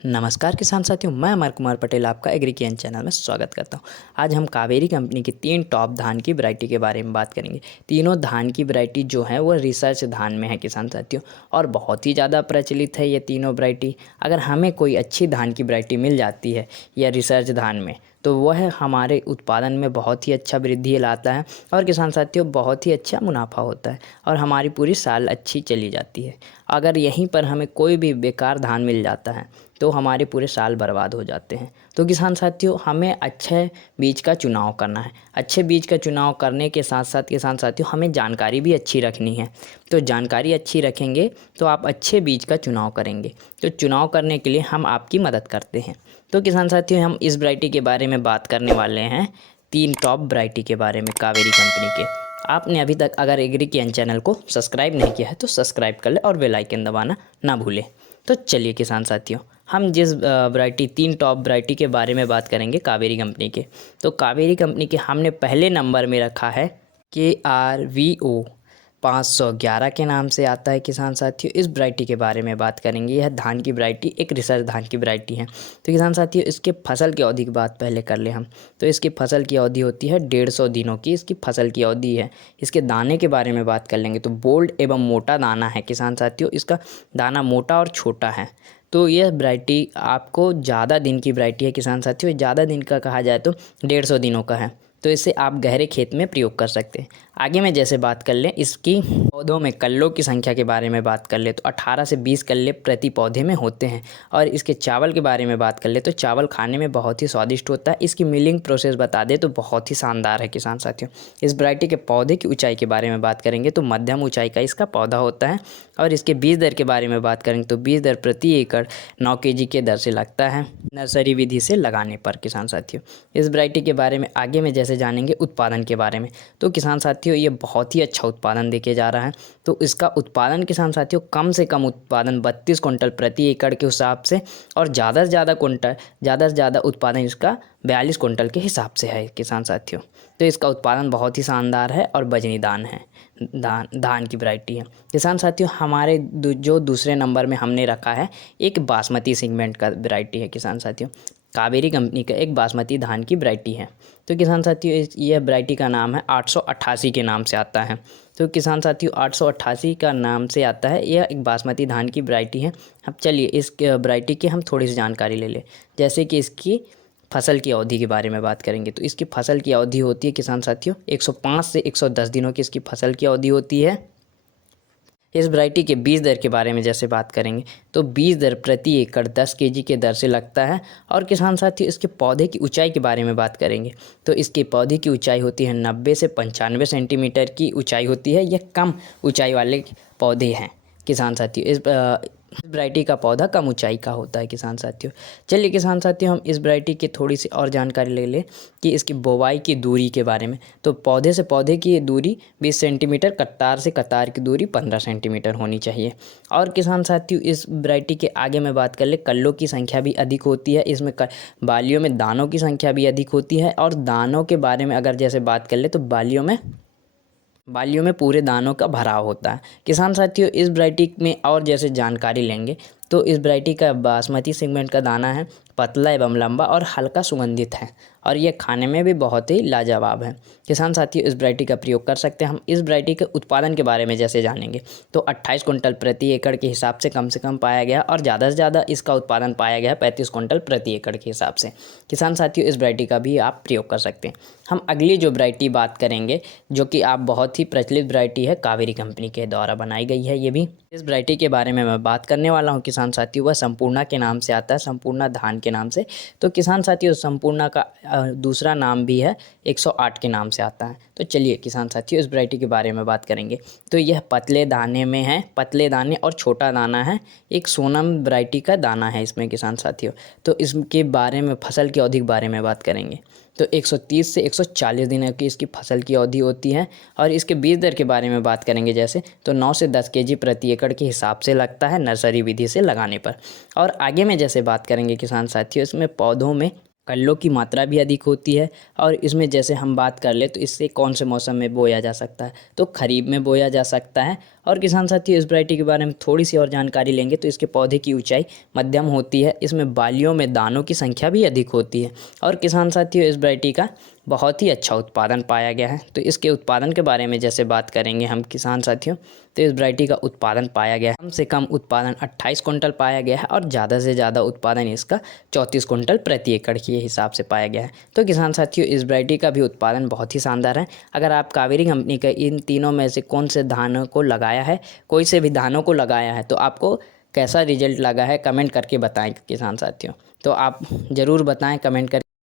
नमस्कार किसान साथियों, मैं अमर कुमार पटेल आपका एग्रीकियन चैनल में स्वागत करता हूं। आज हम कावेरी कंपनी की 3 टॉप धान की वैरायटी के बारे में बात करेंगे। तीनों धान की वैरायटी जो है वो रिसर्च धान में है किसान साथियों, और बहुत ही ज़्यादा प्रचलित है ये तीनों वैरायटी। अगर हमें कोई अच्छी धान की वैरायटी मिल जाती है या रिसर्च धान में, तो वह हमारे उत्पादन में बहुत ही अच्छा वृद्धि लाता है और किसान साथियों बहुत ही अच्छा मुनाफा होता है और हमारी पूरी साल अच्छी चली जाती है। अगर यहीं पर हमें कोई भी बेकार धान मिल जाता है तो हमारे पूरे साल बर्बाद हो जाते हैं। तो किसान साथियों, हमें अच्छे बीज का चुनाव करना है। अच्छे बीज का चुनाव करने के साथ साथ किसान साथियों हमें जानकारी भी अच्छी रखनी है। तो जानकारी अच्छी रखेंगे तो आप अच्छे बीज का चुनाव करेंगे। तो चुनाव करने के लिए हम आपकी मदद करते हैं। तो किसान साथियों, हम इस वैरायटी के बारे में बात करने वाले हैं, 3 टॉप वैरायटी के बारे में कावेरी कंपनी के। आपने अभी तक अगर एग्रीकियन चैनल को सब्सक्राइब नहीं किया है तो सब्सक्राइब कर ले और बेल आइकन दबाना ना भूलें। तो चलिए किसान साथियों, हम जिस वैरायटी 3 टॉप वैरायटी के बारे में बात करेंगे कावेरी कंपनी के, तो कावेरी कंपनी के हमने पहले नंबर में रखा है KRVO 511 के नाम से आता है किसान साथियों। इस वैरायटी के बारे में बात करेंगे। यह धान की वैरायटी एक रिसर्च धान की वैरायटी है। तो किसान साथियों, इसके फसल की अवधि की बात पहले कर ले हम। तो इसकी फसल की अवधि होती है 150 दिनों की, इसकी फसल की अवधि है। इसके दाने के बारे में बात कर लेंगे तो बोल्ड एवं मोटा दाना है किसान साथियों। इसका दाना मोटा और छोटा है। तो यह वैरायटी आपको ज़्यादा दिन की वैरायटी है किसान साथियों। ज़्यादा दिन का कहा जाए तो 150 दिनों का है। तो इसे आप गहरे खेत में प्रयोग कर सकते हैं। आगे में जैसे बात कर लें, इसकी पौधों में कल्लों की संख्या के बारे में बात कर ले तो 18 से 20 कल्ले प्रति पौधे में होते हैं। और इसके चावल के बारे में बात कर ले तो चावल खाने में बहुत ही स्वादिष्ट होता है। इसकी मिलिंग प्रोसेस बता दें तो बहुत ही शानदार है किसान साथियों। इस वैरायटी के पौधे की ऊंचाई के बारे में बात करेंगे तो मध्यम ऊंचाई का इसका पौधा होता है। और इसके बीज दर के बारे में बात करेंगे तो बीज दर प्रति एकड़ 9 kg के दर से लगता है नर्सरी विधि से लगाने पर किसान साथियों। इस वैरायटी के बारे में आगे में जैसे जानेंगे उत्पादन के बारे में, तो किसान साथियों ये बहुत ही अच्छा उत्पादन देके जा रहा है। तो इसका उत्पादन किसान साथियों कम से कम उत्पादन 32 कुंटल प्रति एकड़ के हिसाब से, और ज़्यादा से ज़्यादा उत्पादन इसका 42 कुंटल के हिसाब से है किसान साथियों। तो इसका उत्पादन बहुत ही शानदार है और बजनी दान है, धान की वैरायटी है किसान साथियों। हमारे जो दूसरे नंबर में हमने रखा है एक बासमती सेगमेंट का वैरायटी है किसान साथियों। कावेरी कंपनी का एक बासमती धान की वैरायटी है। तो किसान साथियों यह वैरायटी का नाम है 888 के नाम से आता है। तो किसान साथियों 888 का नाम से आता है, यह एक बासमती धान की वैरायटी है। अब चलिए इस वैरायटी की हम थोड़ी सी जानकारी ले लें। जैसे कि इसकी फसल की अवधि के बारे में बात करेंगे तो इसकी फसल की अवधि होती है किसान साथियों 105 से 110 दिनों की इसकी फसल की अवधि होती है। इस वैरायटी के बीज दर के बारे में जैसे बात करेंगे तो बीज दर प्रति एकड़ 10 kg के दर से लगता है। और किसान साथियों इसके पौधे की ऊंचाई के बारे में बात करेंगे तो इसके पौधे की ऊंचाई होती है 90 से 95 सेंटीमीटर की ऊंचाई होती है। यह कम ऊंचाई वाले पौधे हैं किसान साथियों। इस वैरायटी का पौधा कम ऊंचाई का होता है किसान साथियों। चलिए किसान साथियों, हम इस वैरायटी की थोड़ी सी और जानकारी ले लें कि इसकी बोवाई की दूरी के बारे में। तो पौधे से पौधे की दूरी 20 सेंटीमीटर, कतार से कतार की दूरी 15 सेंटीमीटर होनी चाहिए। और किसान साथियों इस वैरायटी के आगे मैं बात कर ले, कल्लों की संख्या भी अधिक होती है। इसमें बालियों में दानों की संख्या भी अधिक होती है। और दानों के बारे में अगर जैसे बात कर ले तो बालियों में पूरे दानों का भराव होता है किसान साथियों। इस वैरायटी में और जैसे जानकारी लेंगे तो इस वैरायटी का बासमती सेगमेंट का दाना है पतला एवं लंबा और हल्का सुगंधित है, और यह खाने में भी बहुत ही लाजवाब है किसान साथियों। इस वैरायटी का प्रयोग कर सकते हैं। हम इस वैरायटी के उत्पादन के बारे में जैसे जानेंगे तो 28 कुंटल प्रति एकड़ के हिसाब से कम पाया गया, और ज़्यादा से ज़्यादा इसका उत्पादन पाया गया 35 कुंटल प्रति एकड़ के हिसाब से। किसान साथियों इस वैरायटी का भी आप प्रयोग कर सकते हैं। हम अगली जो वैरायटी बात करेंगे जो कि आप बहुत ही प्रचलित वैरायटी है, कावेरी कंपनी के द्वारा बनाई गई है। ये भी इस वैरायटी के बारे में मैं बात करने वाला हूँ किसान साथियों। वह संपूर्णा के नाम से आता है, संपूर्णा धान के नाम से। तो किसान साथियों संपूर्णा का दूसरा नाम भी है 108 के नाम से आता है। तो चलिए किसान साथियों इस वैरायटी के बारे में बात करेंगे। तो यह पतले दाने में है, पतले दाने और छोटा दाना है। एक सोनम वैरायटी का दाना है इसमें किसान साथियों। तो इसके बारे में फसल की अवधि के बारे में बात करेंगे तो 130 से 140 दिनों की इसकी फसल की अवधि होती है। और इसके बीज दर के बारे में बात करेंगे जैसे तो 9 से 10 kg प्रति एकड़ के हिसाब से लगता है नर्सरी विधि से लगाने पर। और आगे में जैसे बात करेंगे किसान साथियों, इसमें पौधों में कल्लों की मात्रा भी अधिक होती है। और इसमें जैसे हम बात कर ले तो इससे कौन से मौसम में बोया जा सकता है तो खरीफ में बोया जा सकता है और किसान साथियों इस वैरायटी के बारे में थोड़ी सी और जानकारी लेंगे तो इसके पौधे की ऊंचाई मध्यम होती है, इसमें बालियों में दानों की संख्या भी अधिक होती है और किसान साथियों इस वैरायटी का बहुत ही अच्छा उत्पादन पाया गया है। तो इसके उत्पादन के बारे में जैसे बात करेंगे हम किसान साथियों, तो इस वैरायटी का उत्पादन पाया गया है, कम से कम उत्पादन 28 कुंटल पाया गया है और ज़्यादा से ज़्यादा उत्पादन इसका 34 कुंटल प्रति एकड़ के हिसाब से पाया गया है। तो किसान साथियों इस वैरायटी का भी उत्पादन बहुत ही शानदार है। अगर आप कावेरी कंपनी के इन तीनों में से कौन से धानों को लगाया है, कोई से भी धानों को लगाया है, तो आपको कैसा रिजल्ट लगा है कमेंट करके बताएं किसान साथियों। तो आप ज़रूर बताएं कमेंट कर